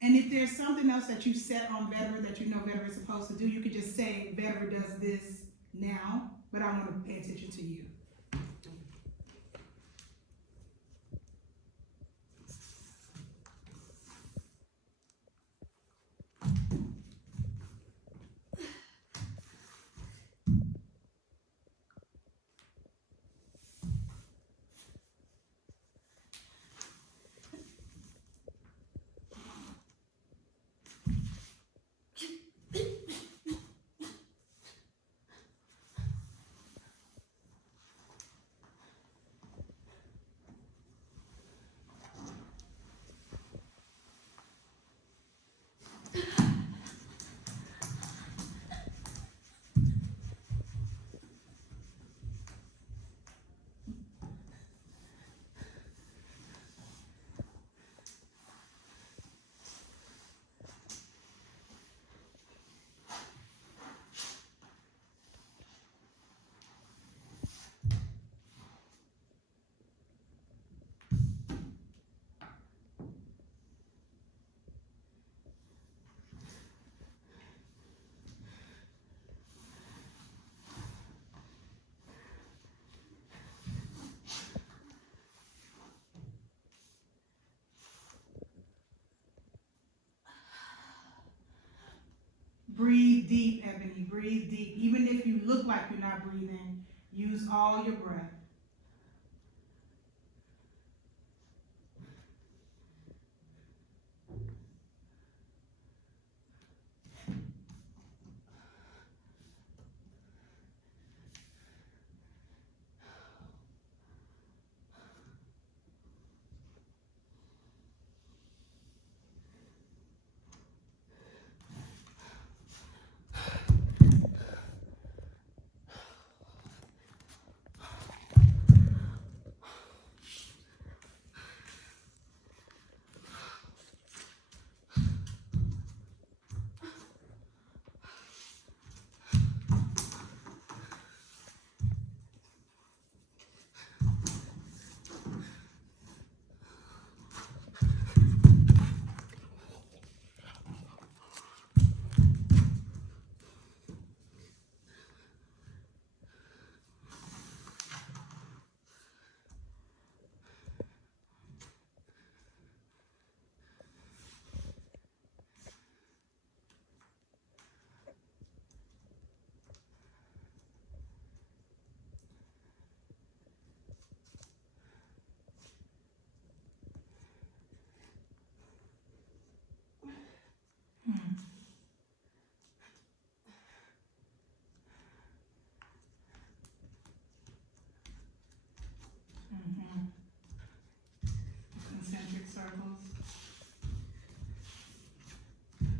And if there's something else that you set on Veteran that you know Veteran is supposed to do, you could just say Veteran does this now, but I want to pay attention to you. Breathe deep, Ebony. Breathe deep. Even if you look like you're not breathing, use all your breath. Mm-hmm. Concentric circles.